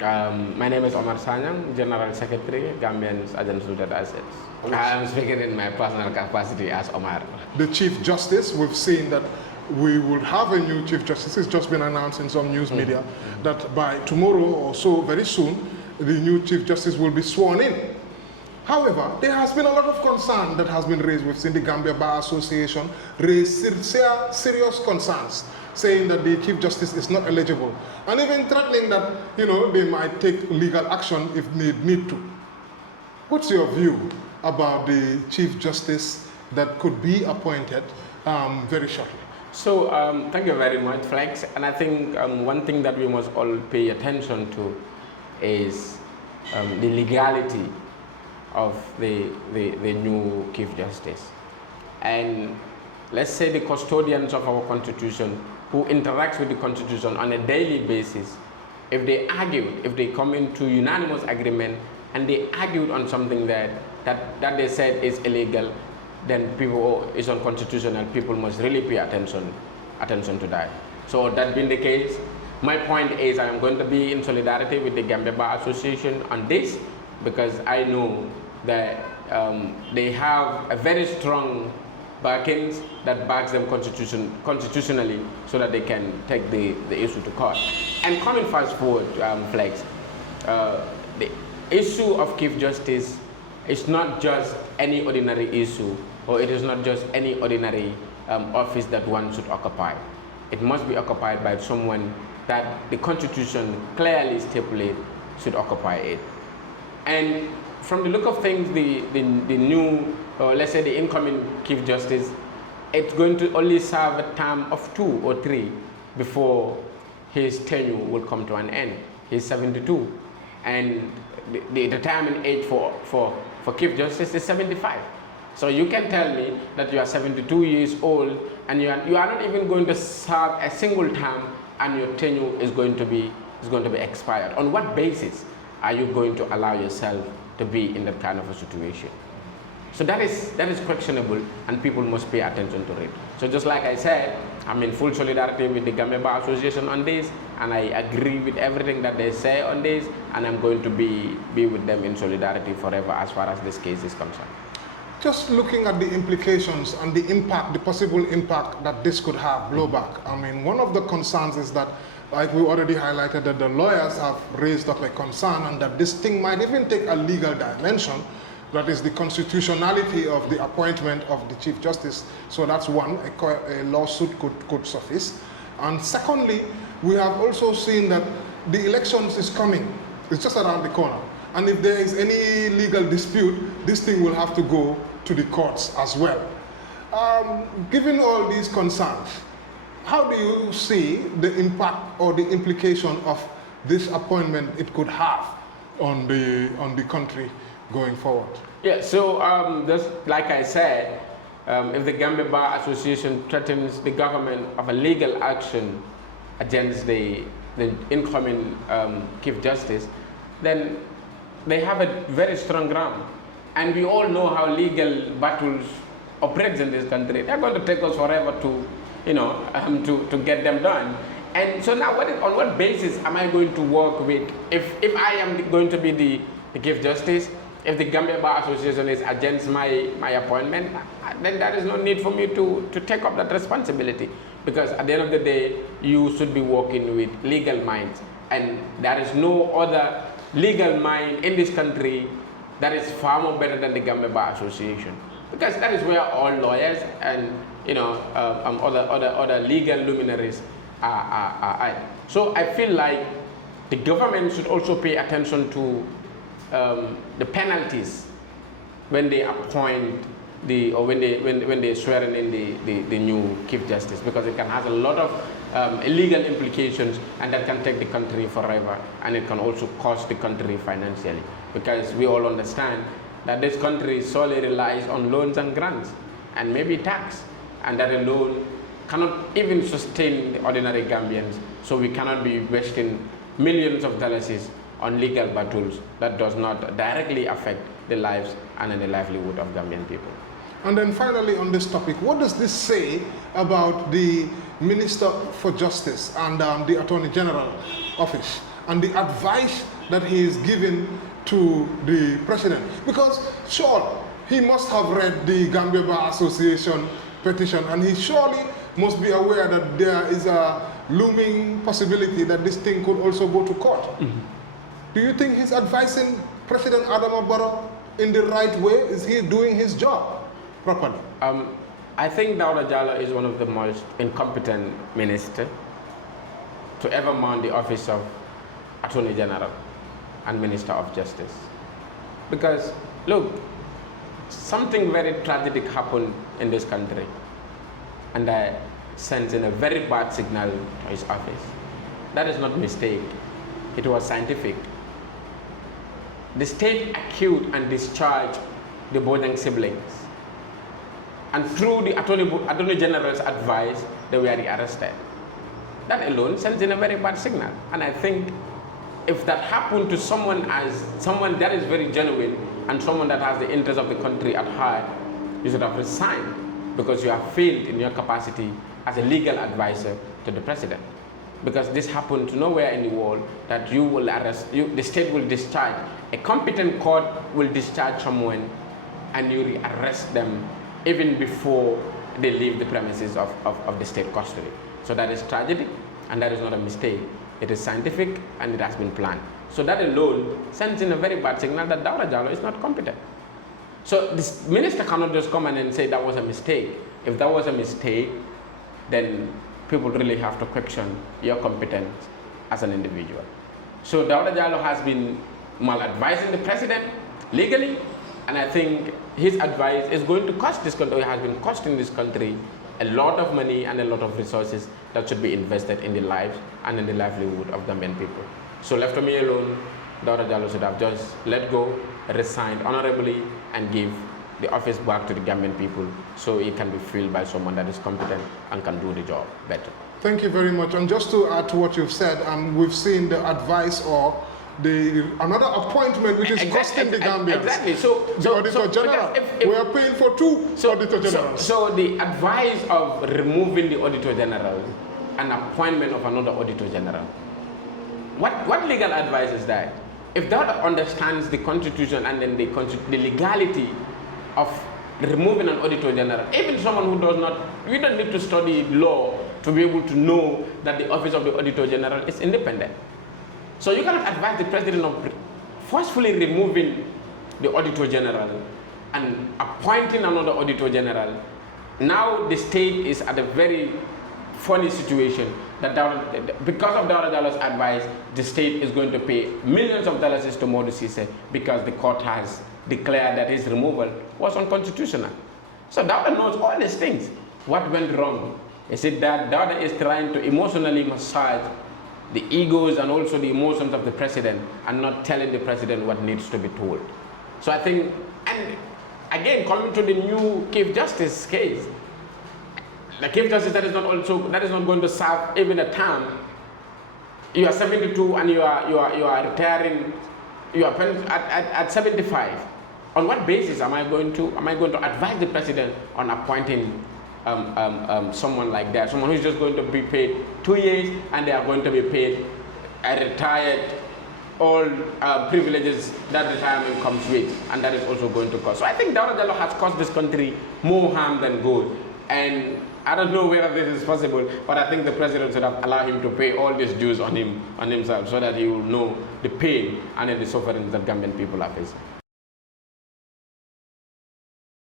My name is Omar Sanyang, General Secretary, Gambians Against Looted Assets. I am speaking in my personal capacity as Omar. The Chief Justice, we've seen that we will have a new Chief Justice. It's just been announced in some news media that by tomorrow or so, very soon, the new Chief Justice will be sworn in. However, there has been a lot of concern that has been raised. We've seen the Gambia Bar Association raise serious concerns, saying that the Chief Justice is not eligible, and even threatening that, you know, they might take legal action if need to. What's your view about the Chief Justice that could be appointed very shortly? So, thank you very much, Flex. And I think one thing that we must all pay attention to is the legality of the new Chief Justice. And let's say the custodians of our Constitution who interacts with the Constitution on a daily basis, if they argue, if they come into unanimous agreement and they argued on something that they said is illegal, then people is unconstitutional. People must really pay attention to that. So that being the case, my point is I am going to be in solidarity with the Gambia Bar Association on this, because I know that they have a very strong backings that backs them constitutionally, so that they can take the issue to court. And coming fast forward, Flex, the issue of Chief Justice is not just any ordinary issue, or it is not just any ordinary office that one should occupy. It must be occupied by someone that the Constitution clearly stipulates should occupy it. And from the look of things, the new, let's say the incoming Chief Justice, it's going to only serve a term of 2 or 3 before his tenure will come to an end. He's 72, and the retirement age for Chief Justice is 75. So you can tell me that you are 72 years old and you are not even going to serve a single term, and your tenure is going to be expired. On what basis are you going to allow yourself to be in that kind of a situation? So that is questionable, and people must pay attention to it. So just like I said, I'm in full solidarity with the Gambia Bar Association on this, and I agree with everything that they say on this, and I'm going to be with them in solidarity forever as far as this case is concerned. Just looking at the implications and the impact, the possible impact that this could have blowback. I mean, one of the concerns is that, like we already highlighted, that the lawyers have raised up a concern, and that this thing might even take a legal dimension, that is the constitutionality of the appointment of the Chief Justice. So that's one, a lawsuit could surface. And secondly, we have also seen that the elections is coming. It's just around the corner. And if there is any legal dispute, this thing will have to go to the courts as well. Given all these concerns, how do you see the impact or the implication of this appointment it could have on the country going forward? Yeah, so just like I said, if the Gambia Bar Association threatens the government of a legal action against the incoming Chief Justice, then they have a very strong ground. And we all know how legal battles operate in this country. They're going to take us forever to, you know, to get them done. And so now, on what basis am I going to work with, if I am going to be the Chief Justice, if the Gambia Bar Association is against my appointment, then there is no need for me to take up that responsibility. Because at the end of the day, you should be working with legal minds. And there is no other legal mind in this country that is far more better than the Gambia Bar Association. Because that is where all lawyers and, you know, other legal luminaries are at. So I feel like the government should also pay attention to the penalties when they appoint when they swear in the new Chief Justice, because it can have a lot of illegal implications, and that can take the country forever, and it can also cost the country financially, because we all understand that this country solely relies on loans and grants and maybe tax, and that alone cannot even sustain the ordinary Gambians. So we cannot be wasting millions of dollars on legal battles that does not directly affect the lives and the livelihood of Gambian people. And then finally on this topic, what does this say about the Minister for Justice and the Attorney General office? and the advice that he is giving to the president? Because sure, he must have read the Gambia Bar Association petition, and he surely must be aware that there is a looming possibility that this thing could also go to court. Do you think he's advising President Adama Barrow in the right way? Is he doing his job properly? I think Dawda Jallow is one of the most incompetent ministers to ever mount the office of Attorney General and Minister of Justice. Because, look, something very tragic happened in this country, and I sent in a very bad signal to his office. That is not a mistake. It was scientific. The state accused and discharged the Bojang siblings. And through the Attorney General's advice, they were arrested. That alone sends in a very bad signal. And I think if that happened to someone that is very genuine and someone that has the interest of the country at heart, you should have resigned, because you have failed in your capacity as a legal advisor to the president. Because this happened nowhere in the world that you will arrest, the state will discharge, a competent court will discharge someone and you arrest them even before they leave the premises of the state custody. So that is tragedy, and that is not a mistake. It is scientific and it has been planned. So that alone sends in a very bad signal that Dawda Jallow is not competent. So this minister cannot just come in and say that was a mistake. If that was a mistake, then people really have to question your competence as an individual. So Dawda Jallow has been maladvising the president legally, and I think his advice is going to cost this country, has been costing this country a lot of money and a lot of resources that should be invested in the lives and in the livelihood of Gambian people. So left to me alone, Dawda Jallow should have just let go, resigned honorably, and give the office back to the Gambian people so it can be filled by someone that is competent and can do the job better. Thank you very much. And just to add to what you've said, we've seen the advice or another appointment which is costing the Gambians. Exactly. The Auditor General. We are paying for two Auditor Generals. So the advice of removing the Auditor General and appointment of another Auditor General, what legal advice is that? If that understands the Constitution and then the legality of removing an Auditor General, even someone who does not, we don't need to study law to be able to know that the office of the Auditor General is independent. So you cannot advise the president of forcefully removing the Auditor General and appointing another Auditor General. Now the state is at a very funny situation that because of Dawda Jallow's advice, the state is going to pay millions of dollars to Modou Ceesay because the court has declared that his removal was unconstitutional. So Dawda knows all these things. What went wrong? Is it that Dawda is trying to emotionally massage the egos and also the emotions of the president and not telling the president what needs to be told? So I think, and again, coming to the new Chief Justice case, the Chief Justice that is not going to serve even a term. You are 72 and you are retiring. You are at 75. On what basis am I going to advise the president on appointing someone like that? Someone who is just going to be paid 2 years and they are going to be paid a retired, all privileges that retirement comes with, and that is also going to cost. So I think Dawda Jallow has cost this country more harm than good, and I don't know whether this is possible, but I think the president should have allowed him to pay all these dues on himself so that he will know the pain and the suffering that Gambian people are facing.